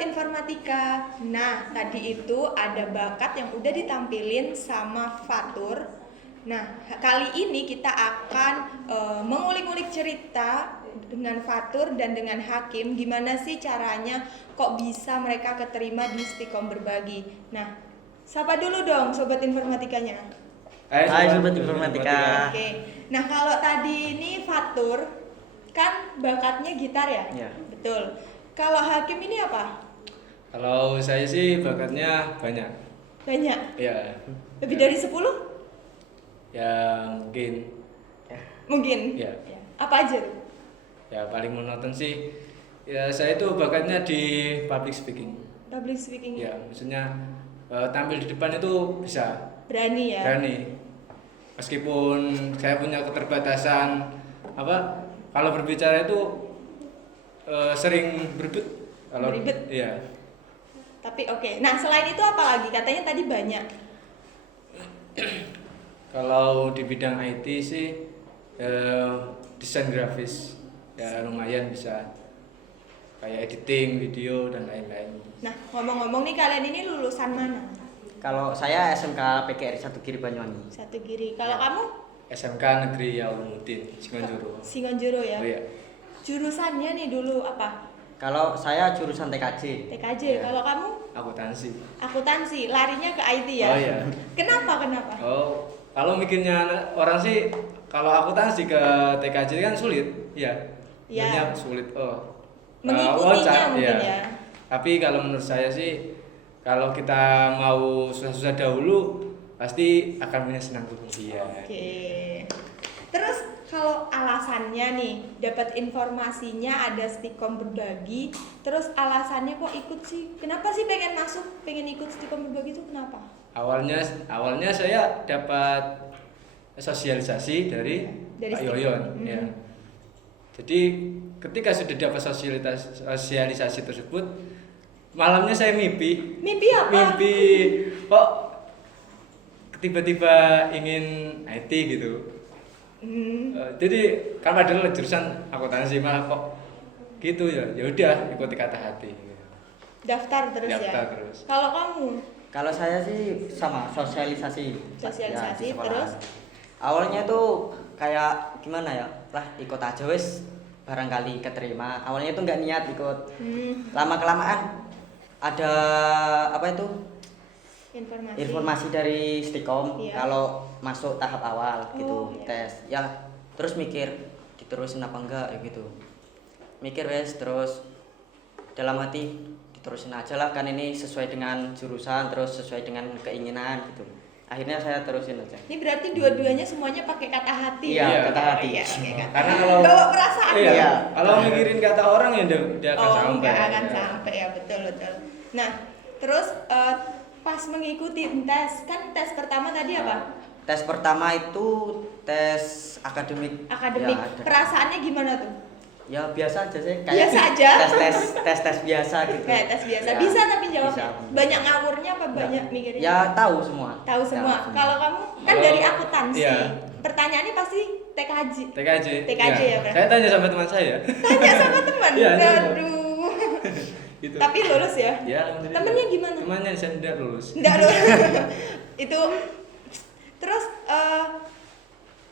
Informatika. Nah, tadi itu ada bakat yang udah ditampilin sama Fatur. Nah, kali ini kita akan mengulik-ulik cerita dengan Fatur dan dengan Hakim. Gimana sih caranya kok bisa mereka keterima di Stikom Berbagi. Nah, sapa dulu dong Sobat Informatikanya. Hai Sobat Informatika. Oke, nah kalau tadi ini Fatur kan bakatnya gitar ya? Iya. Betul. Kalau Hakim ini apa? Kalau saya sih bakatnya banyak. Banyak? Ya. Lebih dari 10? Ya mungkin. Mungkin? Ya. Apa aja tuh? Ya paling monoton sih. Ya saya itu bakatnya di public speaking. Public speaking? Ya, maksudnya tampil di depan itu bisa. Berani ya? Berani. Meskipun saya punya keterbatasan kalau berbicara itu sering berbet. Beribet? Iya. Tapi oke. Nah selain itu apa lagi? Katanya tadi banyak. Kalau di bidang IT sih desain grafis ya lumayan bisa, kayak editing video dan lain-lain. Nah ngomong-ngomong nih, kalian ini lulusan mana? Kalau saya SMK PGRI 1 Giri Banyuwangi. Satu Giri. Kalau kamu? SMK Negeri Yaulumuddin Singonjuru. Singonjuru ya? Oh iya. Jurusannya nih dulu apa? Kalau saya jurusan TKJ. TKJ. Ya. Kalau kamu? Akuntansi. Akuntansi. Larinya ke IT ya? Oh iya. Kenapa? Oh, kalau mikirnya orang sih kalau akuntansi ke TKJ kan sulit, ya. Iya. Banyak sulit. Oh. Mengikutinya mungkin ya. Tapi kalau menurut saya sih kalau kita mau susah-susah dahulu pasti akan punya senang kemudian. Oke. Terus kalau alasannya nih, dapat informasinya ada Stikom Berbagi, terus alasannya kok ikut sih? Kenapa sih pengen masuk, pengen ikut Stikom Berbagi itu kenapa? Awalnya saya dapat sosialisasi dari Pak Stikom. Yoyon, ya. Jadi ketika sudah dapat sosialisasi tersebut, malamnya saya mimpi. Mimpi apa? Mimpi kok tiba-tiba ingin IT gitu. Jadi kan padahal jurusan akuntansi malah kok gitu ya. Ya udah ikuti kata hati. Daftar terus ya. Daftar terus. Kalau kamu? Kalau saya sih sama sosialisasi. Sosialisasi, di sekolah. terus? Awalnya tuh kayak gimana ya? Lah ikut aja wes, barangkali keterima. Awalnya tuh nggak niat ikut. Lama kelamaan ada apa itu? Informasi dari Stikom. Iya. Kalau masuk tahap awal gitu, iya. tes. Ya terus mikir diterusin apa enggak ya gitu. Mikir wes terus dalam hati diterusin aja lah, kan ini sesuai dengan jurusan, terus sesuai dengan keinginan gitu. Akhirnya saya terusin aja. Ini berarti dua-duanya semuanya pakai kata hati. Iya, ya? kata hati. Iya, pakai kata. Karena kalau bawa perasaan. Iya. Iya. Kalau mikirin kata orang ya dia akan sampai. Nggak akan sampai ya, betul. Nah, terus pas mengikuti tes, kan tes pertama tadi apa? Tes pertama itu tes akademik. Akademik. Ya, ada. Perasaannya gimana tuh? Ya biasa aja sih. Biasa aja? Tes biasa gitu. Kayak tes biasa. Ya, Bisa tapi jawabnya. bisa. Banyak ngawurnya apa banyak mikirnya? Ya tahu semua. Tahu semua. Ya, Kalau kamu kan Kalau- dari akuntansi. iya. Pertanyaannya pasti TKJ. TKJ. TKJ ya, Bro? Saya tanya sama teman saya. Tanya sama teman. Iya, sama. Aduh. Gitu. Tapi lulus ya? Ya, alhamdulillah. Temennya gimana? Temannya saya tidak lulus. Enggak loh. Itu terus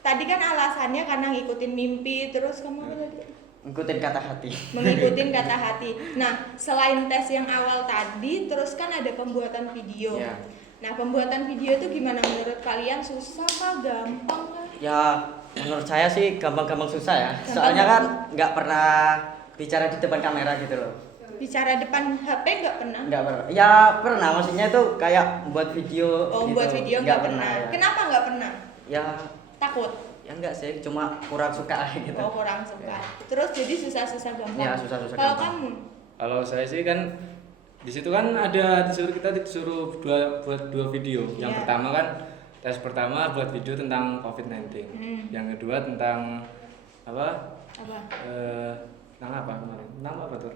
tadi kan alasannya karena ngikutin mimpi, terus kamu apa tadi? Ngikutin kata hati. Mengikutin kata hati. Nah, selain tes yang awal tadi, terus kan ada pembuatan video. Ya. Nah, pembuatan video itu gimana menurut kalian? Susah kah? Gampang kah? Ya menurut saya sih gampang-gampang susah ya. Gampang. Soalnya kan nggak pernah bicara di depan kamera gitu loh. Bicara depan HP nggak pernah? Nggak pernah. Ya pernah, maksudnya tuh kayak buat video. Oh, gitu. buat video nggak pernah. ya. Kenapa nggak pernah? Ya Takut? ya enggak sih, cuma kurang suka gitu. Oh, kurang suka. Terus jadi susah-susah gampang. Ya, susah-susah Kalau gampang. kamu? Kalau saya sih kan di situ kan disuruh buat dua video. Yang Iya. pertama kan tes pertama buat video tentang COVID-19. Yang kedua tentang apa? Apa? Tentang apa kemarin? Tentang apa tuh?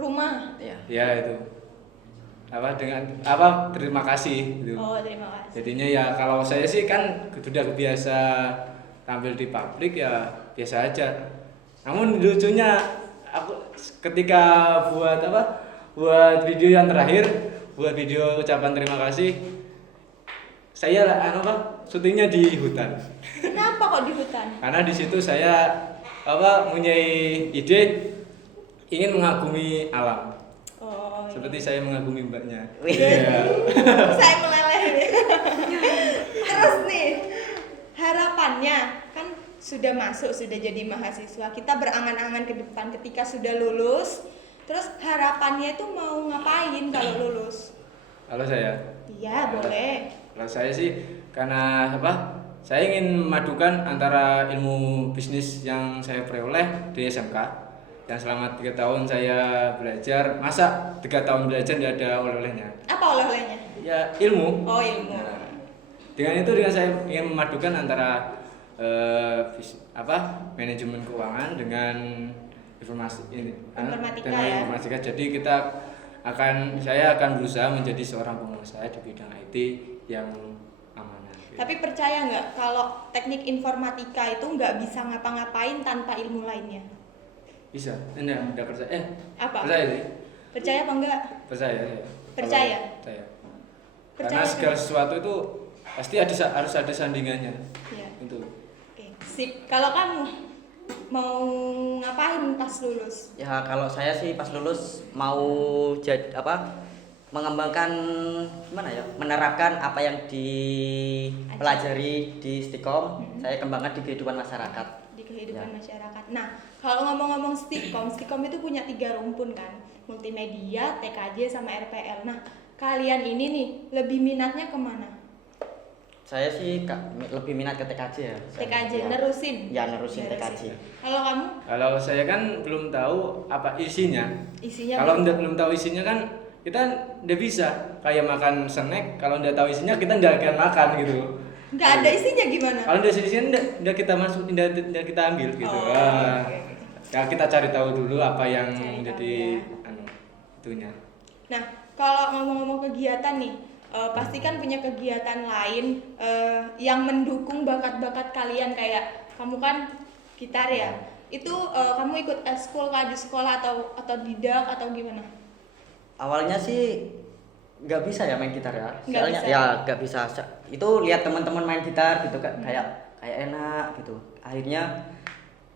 Rumah. Ya. Ya itu. Terima kasih gitu. Oh, terima kasih. Jadinya ya kalau saya sih kan sudah biasa tampil di publik ya biasa aja. Namun lucunya aku ketika buat video yang terakhir, buat video ucapan terima kasih, saya syutingnya di hutan. Kenapa kok di hutan? Karena di situ saya mempunyai ide ingin mengagumi alam. Oh, Seperti saya mengagumi mbaknya. Wih. Iya. saya meleleh nih. Terus nih, harapannya kan sudah masuk, sudah jadi mahasiswa, kita berangan-angan ke depan ketika sudah lulus. Terus harapannya itu mau ngapain kalau lulus? Kalau saya, Iya, boleh. kalau saya sih karena saya ingin memadukan antara ilmu bisnis yang saya peroleh di SMK yang selama 3 tahun saya belajar. Masa 3 tahun belajar tidak ada oleh-olehnya? Apa oleh-olehnya? Ya ilmu. Oh, ilmu. Nah, dengan saya ingin memadukan antara manajemen keuangan dengan Informatika dengan ya. informatika. Jadi saya akan berusaha menjadi seorang pengusaha di bidang IT yang amanah. Tapi percaya nggak kalau teknik informatika itu nggak bisa ngapa-ngapain tanpa ilmu lainnya? Bisa? Enggak percaya. Apa? Percaya sih. Percaya apa enggak? Percaya. Percaya? Percaya. Percaya Karena segala kan? sesuatu itu pasti harus ada sandingannya. Iya. Itu. Oke, sip. Kalau kamu mau ngapain pas lulus? Ya kalau saya sih pas lulus mau mengembangkan menerapkan apa yang dipelajari di Stikom, saya kembangkan di kehidupan masyarakat. Di kehidupan Ya. masyarakat. Nah, kalau ngomong-ngomong Stikom itu punya 3 rumpun kan, multimedia, TKJ, sama RPL. Nah, kalian ini nih lebih minatnya kemana? Saya sih lebih minat ke TKJ ya. TKJ, Ya. nerusin? Ya, nerusin TKJ. Kalau kamu? Kalau saya kan belum tahu apa isinya. Isinya Kalau belum tahu isinya kan kita nggak bisa kayak makan snack. Kalau nggak tahu isinya kita nggak akan makan gitu. nggak ada isinya gimana? Kalau nggak isinya nggak kita masuk, nggak kita ambil gitu. Oh, oke. Ya kita cari tahu dulu apa yang Cari tahu jadi ya. itunya. Nah, kalau ngomong-ngomong kegiatan nih, pasti kan punya kegiatan lain yang mendukung bakat-bakat kalian, kayak kamu kan gitar ya. Itu kamu ikut eskul kah di sekolah atau didak atau gimana? Awalnya sih nggak bisa ya main gitar ya. Nggak Soalnya bisa. ya nggak bisa. Itu lihat teman-teman main gitar gitu kayak enak gitu. Akhirnya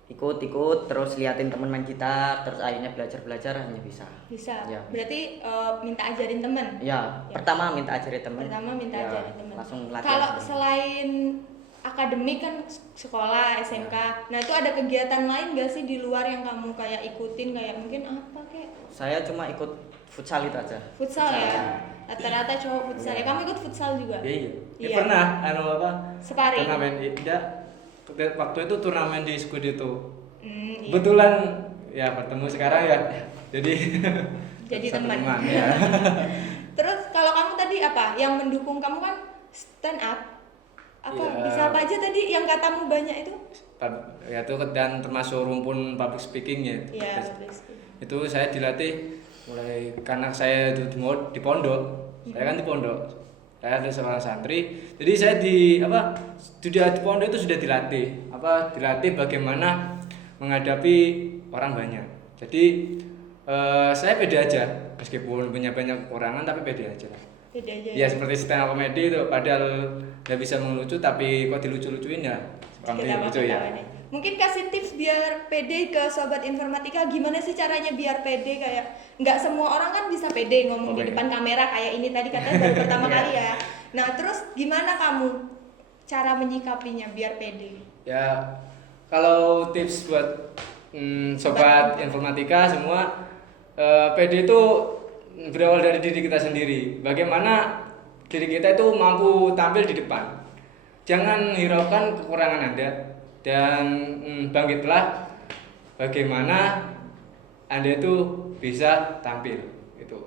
ikut terus liatin teman main gitar, terus akhirnya belajar hanya bisa. Bisa. Ya. Berarti minta ajarin temen. Ya, Ya. pertama minta ajarin teman. Pertama minta Ya, ajarin temen. langsung latihan Kalau sendiri. selain akademik kan sekolah, SMK. Nah, itu ada kegiatan lain gak sih di luar yang kamu kayak ikutin, kayak mungkin apa kayak Saya cuma ikut futsal itu aja. futsal ya? Rata-rata cowok futsal ya. Kamu ikut futsal juga? Iya. Iya. Pernah Sparring? turnamen waktu itu turnamen di Scudetto. Iya. Kebetulan ya bertemu sekarang ya. Jadi Jadi satu teman. ya. Terus kalau kamu tadi apa? Yang mendukung kamu kan stand up. Apa Iya. bisa apa aja tadi yang katamu banyak itu? Ya itu dan termasuk rumpun public speaking ya. Iya, Itu saya dilatih mulai karena saya itu di pondok. Saya kan di pondok. Saya ada seorang santri. Jadi saya sudah di pondok itu sudah dilatih bagaimana menghadapi orang banyak. Jadi saya pede aja meskipun punya banyak kekurangan tapi pede aja. Beda aja. Ya seperti stand up comedy itu padahal nggak bisa mengelucu tapi kok dilucu-lucuin ya seperti itu ya. Mungkin kasih tips biar pede ke sobat informatika, gimana sih caranya biar pede, kayak nggak semua orang kan bisa pede ngomong di Oke. depan kamera kayak ini tadi katanya baru pertama Iya. kali ya. Nah, terus gimana kamu cara menyikapinya biar pede? Ya kalau tips buat sobat informatika semua, PD itu berawal dari diri kita sendiri. Bagaimana diri kita itu mampu tampil di depan. Jangan hiraukan kekurangan Anda dan bangkitlah bagaimana Anda itu bisa tampil itu.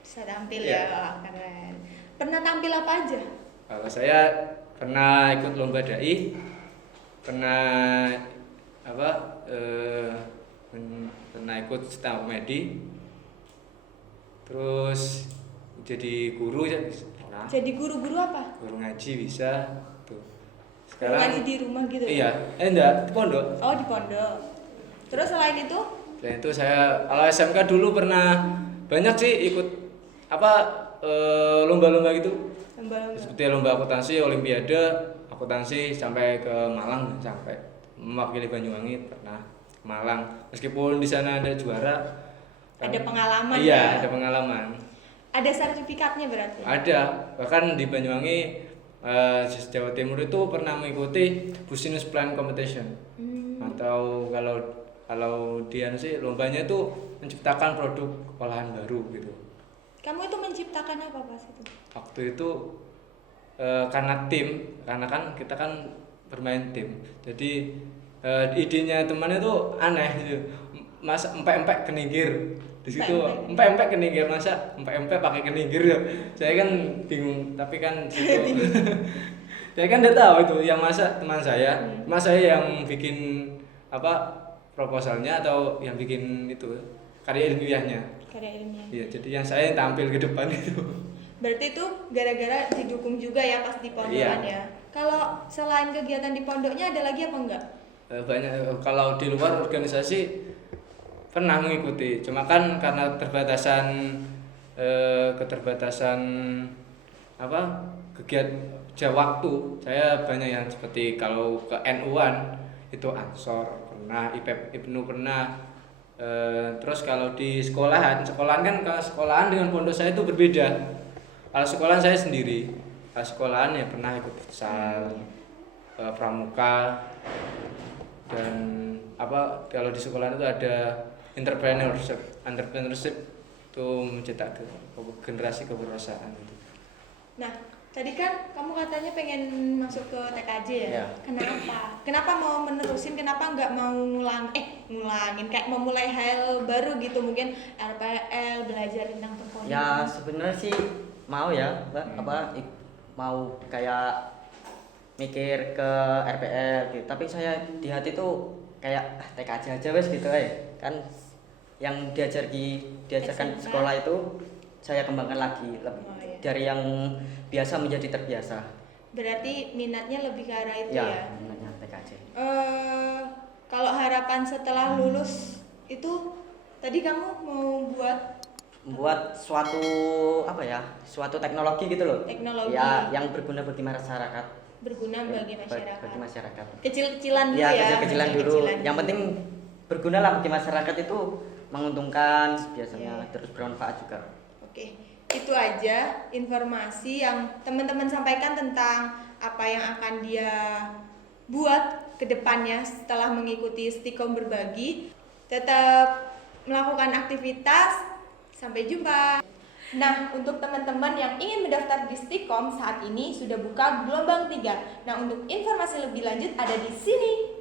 Bisa tampil Iya. ya, wah, keren. Pernah tampil apa aja? Kalau saya pernah ikut lomba dai, pernah pernah ikut stand up comedy, terus jadi guru ya pernah. Jadi guru apa? Guru ngaji bisa tuh. Guru ngaji di rumah gitu? Iya, enggak di pondok. Oh, di pondok. Terus selain itu? Selain itu saya kalau SMK dulu pernah banyak sih ikut apa lomba-lomba gitu. Lomba-lomba. Seperti lomba akuntansi, olimpiade akuntansi sampai ke Malang, sampai mewakili Banyuwangi pernah ke Malang. Meskipun di sana ada juara. Ada pengalaman Iya, ya? ada pengalaman. Ada sertifikatnya berarti? Ada, bahkan di Banyuwangi Jawa Timur itu pernah mengikuti Business Plan Competition. Atau kalau dia sih lombanya itu menciptakan produk olahan baru gitu. Kamu itu menciptakan apa pas itu? Waktu itu karena kan kita kan bermain tim, jadi idenya temannya tuh aneh gitu. Masa empek-empek keningir di situ, empek-empek keningir, masa empek-empek pakai keningir ya. Saya kan bingung, tapi kan situ saya kan udah tahu itu yang masa teman saya, mas saya yang bikin apa proposalnya atau yang bikin itu karya ilmiahnya. Karya ilmiah. Iya, jadi yang saya yang tampil ke depan itu. Berarti itu gara-gara didukung juga ya pas di pondokan Iya. ya. Kalau selain kegiatan di pondoknya ada lagi apa enggak? Banyak kalau di luar organisasi pernah mengikuti, cuma kan karena keterbatasan apa kegiatan waktu, saya banyak yang seperti kalau ke NU-an itu Ansor pernah, IPNU pernah. Terus kalau di sekolahan kan, kalau sekolahan dengan pondok saya itu berbeda. Kalau sekolahan saya sendiri, kalau sekolahan ya pernah ikut futsal, pramuka, dan apa kalau di sekolahan itu ada entrepreneurship itu mencetak generasi kewirausahaan itu. Nah, tadi kan kamu katanya pengen masuk ke TKJ ya? Iya. Kenapa? Kenapa mau menerusin? Kenapa nggak mau ngulangin kayak memulai hal baru gitu, mungkin RPL, belajar tentang perkotaan? Ya sebenarnya sih mau ya, Mbak, mau kayak mikir ke RPL gitu. Tapi saya di hati tuh kayak TKJ aja wes gitu kan yang diajarkan SMA. sekolah itu saya kembangkan lagi lebih Oh, iya. dari yang biasa menjadi terbiasa. Berarti minatnya lebih ke arah itu Ya, ya? minatnya TKJ. Kalau harapan setelah lulus itu tadi kamu mau Membuat suatu teknologi gitu loh. Teknologi. Ya, yang berguna bagi masyarakat. berguna bagi masyarakat. Bagi masyarakat. Kecil-kecilan dulu Ya, ya. kecil-kecilan dulu. kecil-kecilan Yang penting berguna lah bagi masyarakat, itu menguntungkan biasanya, Iya. terus bermanfaat juga. Oke, itu aja informasi yang teman-teman sampaikan tentang apa yang akan dia buat ke depannya setelah mengikuti Stikom Berbagi. Tetap melakukan aktivitas. Sampai jumpa. Nah, untuk teman-teman yang ingin mendaftar di Stikom saat ini sudah buka gelombang 3. Nah, untuk informasi lebih lanjut ada di sini.